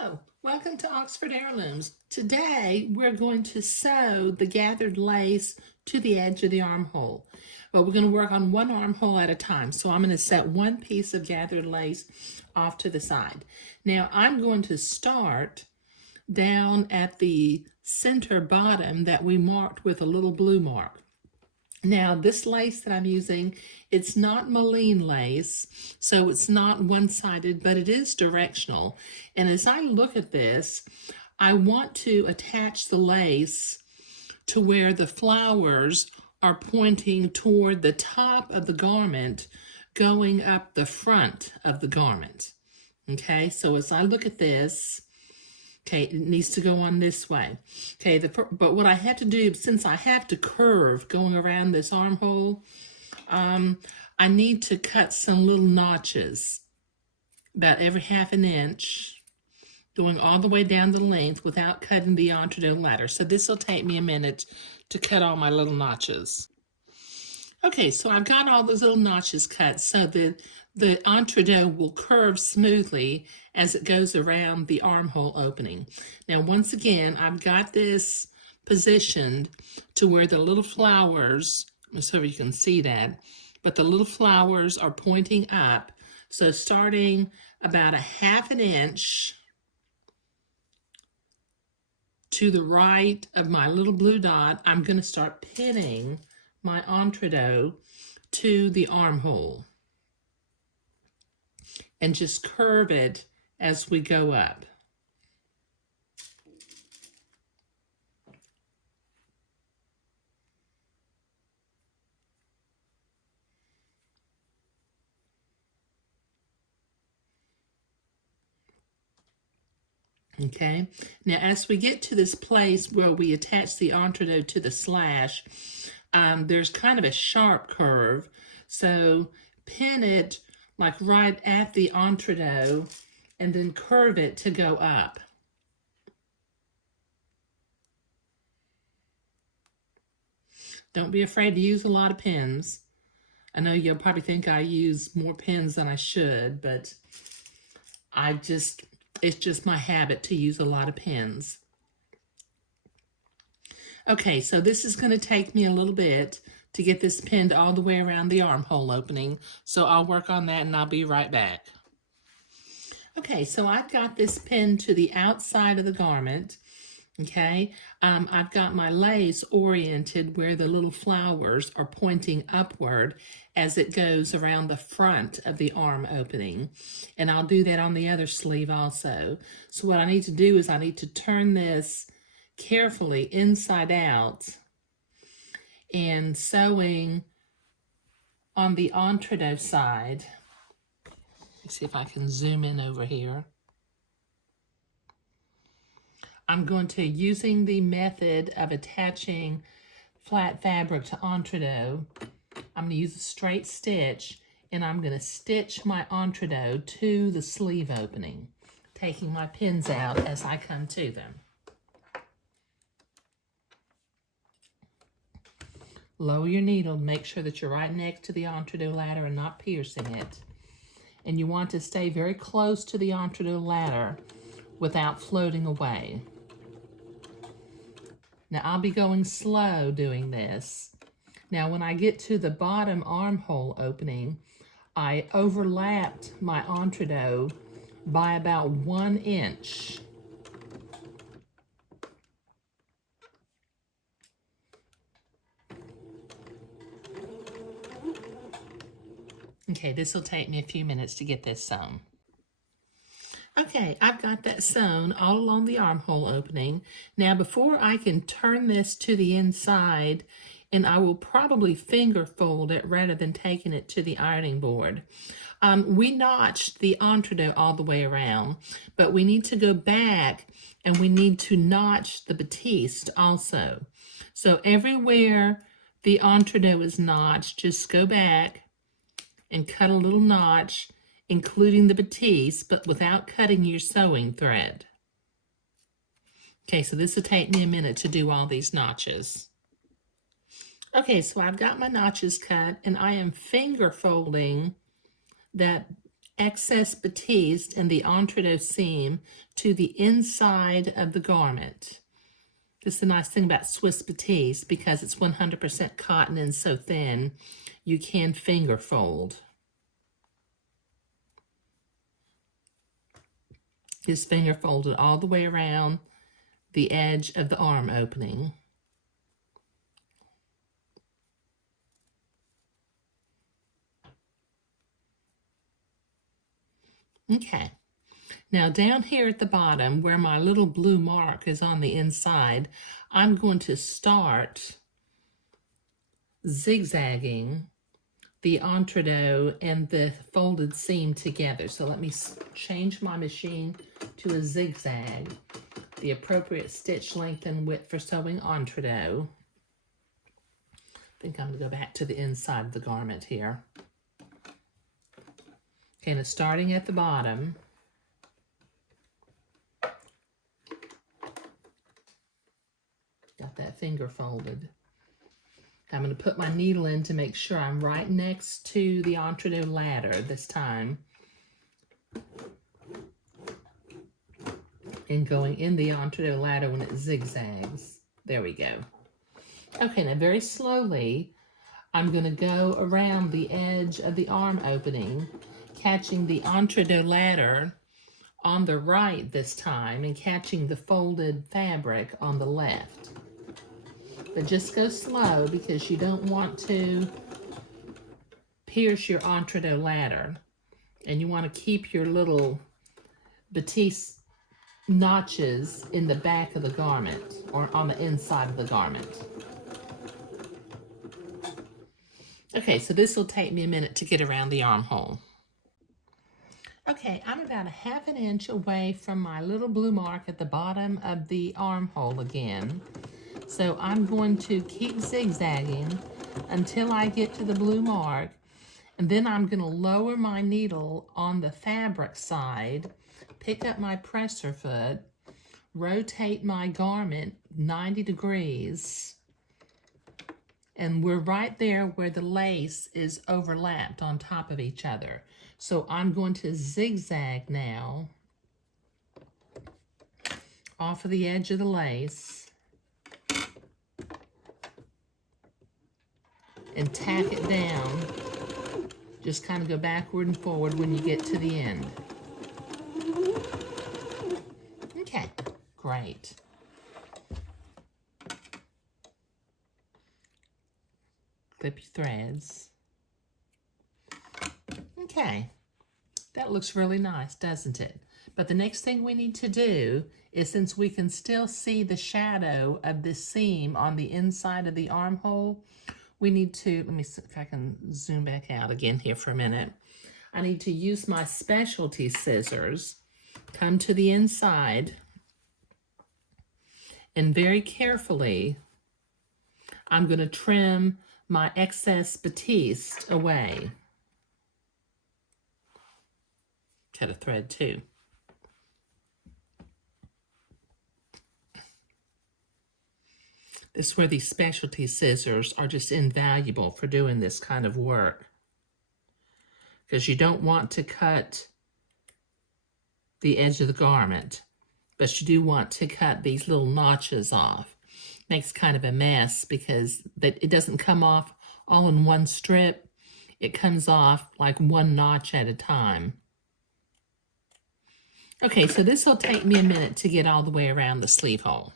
Hello, welcome to Oxford Heirlooms. Today we're going to sew the gathered lace to the edge of the armhole. But we're going to work on one armhole at a time. So I'm going to set one piece of gathered lace off to the side. Now I'm going to start down at the center bottom that we marked with a little blue mark. Now, this lace that I'm using, it's not mulline lace, so it's not one-sided, but it is directional. And as I look at this, I want to attach the lace to where the flowers are pointing toward the top of the garment, going up the front of the garment. Okay, so as I look at this, okay, it needs to go on this way. Okay, but what I had to do, since I have to curve going around this armhole, I need to cut some little notches, about every half an inch, going all the way down the length without cutting the entredo ladder. So this will take me a minute to cut all my little notches. Okay, so I've got all those little notches cut so that the entredo will curve smoothly as it goes around the armhole opening. Now, once again, I've got this positioned to where the little flowers, so you can see that, but the little flowers are pointing up. So starting about a half an inch to the right of my little blue dot, I'm going to start pinning my entredo to the armhole and just curve it as we go up. Okay, now as we get to this place where we attach the entredo to the slash, there's kind of a sharp curve, so pin it like right at the entredo and then curve it to go up. Don't be afraid to use a lot of pins. I know you'll probably think I use more pins than I should, but it's just my habit to use a lot of pins. Okay, so this is going to take me a little bit to get this pinned all the way around the armhole opening. So I'll work on that and I'll be right back. Okay, so I've got this pinned to the outside of the garment. Okay, I've got my lace oriented where the little flowers are pointing upward as it goes around the front of the arm opening. And I'll do that on the other sleeve also. So what I need to do is I need to turn this carefully inside out and sewing on the entredo side. Let's see if I can zoom in over here. I'm going to, using the method of attaching flat fabric to entredo, I'm going to use a straight stitch and I'm going to stitch my entredo to the sleeve opening, taking my pins out as I come to them. Lower your needle, make sure that you're right next to the entredo ladder and not piercing it. And you want to stay very close to the entredo ladder without floating away. Now I'll be going slow doing this. Now when I get to the bottom armhole opening, I overlapped my entredo by about 1 inch. Okay, this will take me a few minutes to get this sewn. Okay, I've got that sewn all along the armhole opening. Now before I can turn this to the inside, and I will probably finger fold it rather than taking it to the ironing board. We notched the entredo all the way around, but we need to go back and we need to notch the batiste also. So everywhere the entredo is notched, just go back and cut a little notch, including the batiste, but without cutting your sewing thread. Okay, so this will take me a minute to do all these notches. Okay, so I've got my notches cut, and I am finger folding that excess batiste in the entredo seam to the inside of the garment. This is the nice thing about Swiss batiste, because it's 100% cotton and so thin, you can finger fold. Just finger fold it all the way around the edge of the arm opening. Okay. Now down here at the bottom, where my little blue mark is on the inside, I'm going to start zigzagging the entredo and the folded seam together. So let me change my machine to a zigzag, the appropriate stitch length and width for sewing entredo. I think I'm going to go back to the inside of the garment here. Okay, now starting at the bottom, got that finger folded. I'm going to put my needle in to make sure I'm right next to the entredo ladder this time. And going in the entredo ladder when it zigzags. There we go. Okay, now very slowly, I'm going to go around the edge of the arm opening, catching the entredo ladder on the right this time and catching the folded fabric on the left. But just go slow, because you don't want to pierce your entredo ladder, and you want to keep your little batiste notches in the back of the garment or on the inside of the garment. Okay, so this will take me a minute to get around the armhole. Okay, I'm about a ½ inch away from my little blue mark at the bottom of the armhole again. So I'm going to keep zigzagging until I get to the blue mark, and then I'm going to lower my needle on the fabric side, pick up my presser foot, rotate my garment 90 degrees, and we're right there where the lace is overlapped on top of each other. So I'm going to zigzag now off of the edge of the lace and tack it down. Just kind of go backward and forward when you get to the end. Okay, great. Clip your threads. Okay, that looks really nice, doesn't it? But the next thing we need to do is, since we can still see the shadow of this seam on the inside of the armhole, we need to, let me see if I can zoom back out again here for a minute. I need to use my specialty scissors, come to the inside, and very carefully, I'm going to trim my excess batiste away. Cut a thread too. This is where these specialty scissors are just invaluable for doing this kind of work, because you don't want to cut the edge of the garment, but you do want to cut these little notches off. Makes kind of a mess because it doesn't come off all in one strip. It comes off like one notch at a time. Okay, so this will take me a minute to get all the way around the sleeve hole.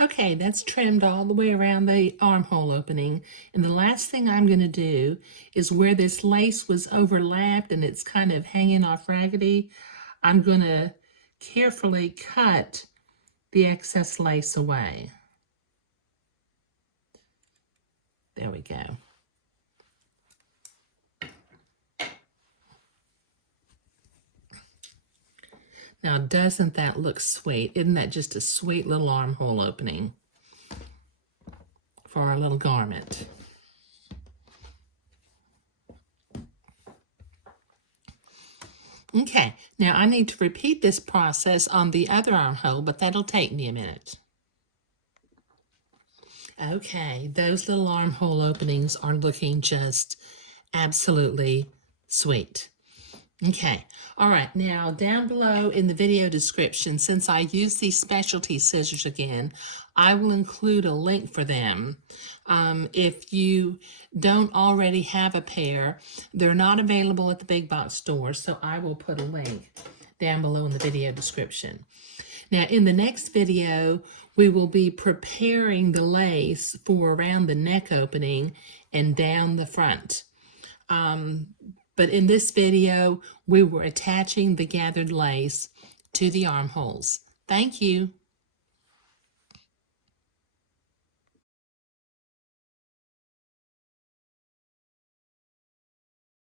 Okay, that's trimmed all the way around the armhole opening. And the last thing I'm going to do is, where this lace was overlapped and it's kind of hanging off raggedy, I'm going to carefully cut the excess lace away. There we go. Now, doesn't that look sweet? Isn't that just a sweet little armhole opening for our little garment? Okay, now I need to repeat this process on the other armhole, but that'll take me a minute. Okay, those little armhole openings are looking just absolutely sweet. Okay, all right, now down below in the video description, since I use these specialty scissors again, I will include a link for them. If you don't already have a pair, they're not available at the big box stores, so I will put a link down below in the video description. Now in the next video, we will be preparing the lace for around the neck opening and down the front. But in this video, we were attaching the gathered lace to the armholes. Thank you.